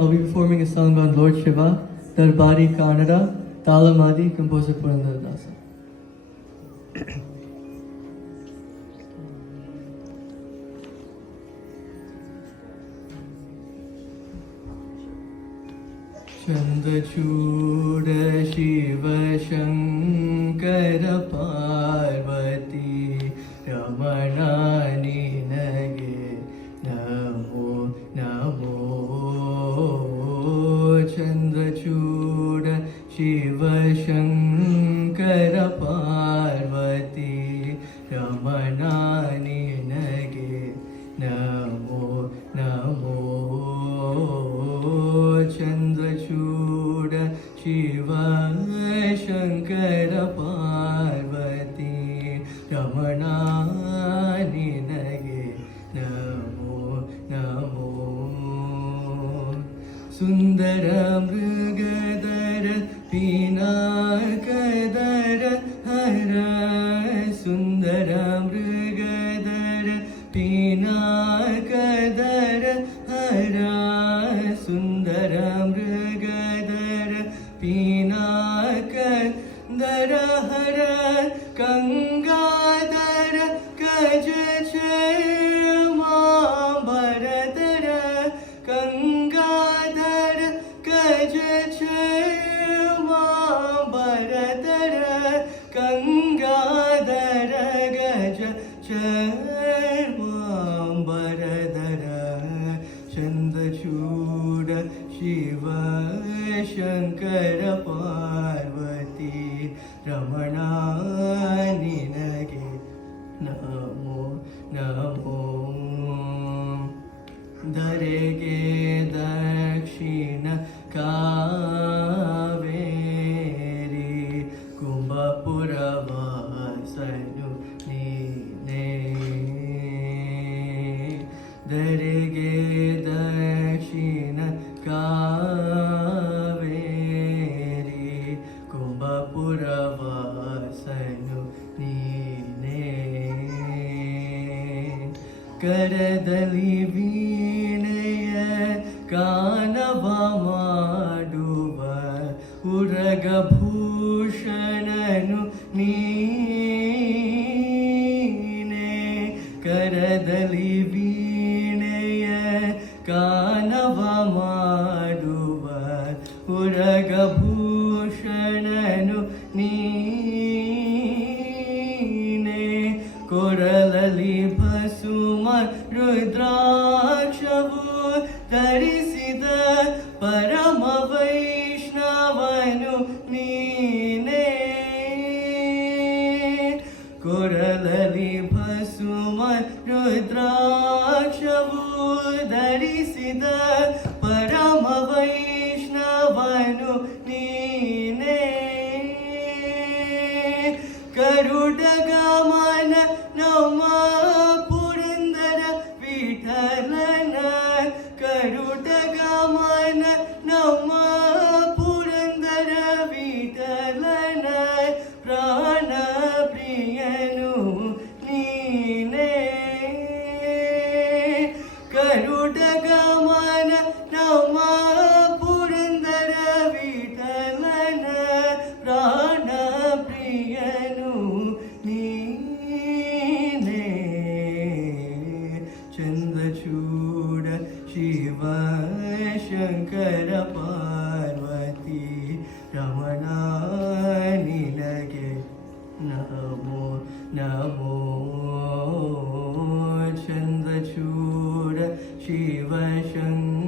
I'll be performing a song on Lord Shiva, Darbari Kannada, Talamadi, composer Purandaradasa. Chandrachud Shiva Shankara Parvati Ramana ನಿನಗೆ ನಮೋ ನಮೋ. ಚಂದ್ರಚೂಡ ಶಿವ ಶಂಕರ ಪಾರ್ವತಿ ರಮಣ ನಿನಗೆ ನಮೋ ನಮೋ. ಚಂದ್ರಚೂಡ ಶಿವ ಶಂಕರ ಪಾರ್ವತಿ ರಮಣ ನಿನಗೆ ನಮೋ ನಮೋ. ಸುಂದರ ಮೃಗಧರ ಪಿನಾಕಧರ ಹರ, ಸುಂದರ ಮೃಗಧರ ಪಿನಾಕಧರ ಹರ, ಸುಂದರ ಮೃಗಧರ ಪಿನಾಕಧರ ಹರ, ಗಂಗಾಧರ ಗಜ ಕ್ಷೇಮಾಂಬರಧರ, ಗಂಗಾಧರ ಗಜ ಕ್ಷೇಮಾಂಬರಧರ, ಗಂಗಾಧರ ಗಜ ಕ್ಷೇಮಾಂಬರಧರ. ಚಂದ್ರಚೂಡ ಶಿವ ಶಂಕರ ಪಾರ್ವತಿ ರಮಣ ನಿನಗೆ ನಮೋ ನಮೋ. ಧರೆಗೆ ದಕ್ಷಿಣ ಕಾವೇರಿ ಕುಂಭಪುರ ವಾಸನು ನೀನೇ. ಧರೆಗೆ ದಕ್ಷಿಣ ಕಾವೇರಿ ಕುಂಭಪುರ ವಾಸನು ನೀನೇ. ಕರದಲ್ಲಿ ವೀಣೆಯ ಗಾನವ ಮಾಡುವ ಉರಗಭೂಷಣನು ನೀನೇ. ಕರದಲ್ಲಿ ವೀಣೆಯ ಗಾನವ ಮಾಡುವ ಉರಗಭೂಷಣನು ನೀನೇ. ಕೊರಳಲಿ ಭಸುಮ ರುದ್ರಾಕ್ಷವು ಧರಿಸಿದ ಪರಮ ವೈಷ್ಣವನು ನೀನೇ. ಕೊರಳಲಿ ಭಸುಮ ರುದ್ರಾಕ್ಷವು ಧರಿಸಿದ ಪರಮ ವೈಷ್ಣವನು ನೀನೇ. ಗರುಡಗಮನ ನಮ್ಮ ಪುರಂದರ ವಿಠಲನ, ಗರುಡಗಮನ ನಮ್ಮ ಪುರಂದರ ವಿಠಲನ, ಪ್ರಾಣ ಪ್ರಿಯನು ನೀನೇ. ಗರುಡಗಮನ ನಮ್ಮ ಪುರಂದರ ವಿಠಲನ, ಪ್ರಾಣ ಪ್ರಿಯನು ನೀನೇ. ಚಂದ್ರಚೂಡ ಶಿವ ಶಂಕರ ಪಾರ್ವತಿ ರಮಣ ನಿನಗೆ ನಮೋ ನಮೋ. ಚಂದ್ರಚೂಡ ಶಿವ ಶಂಕರ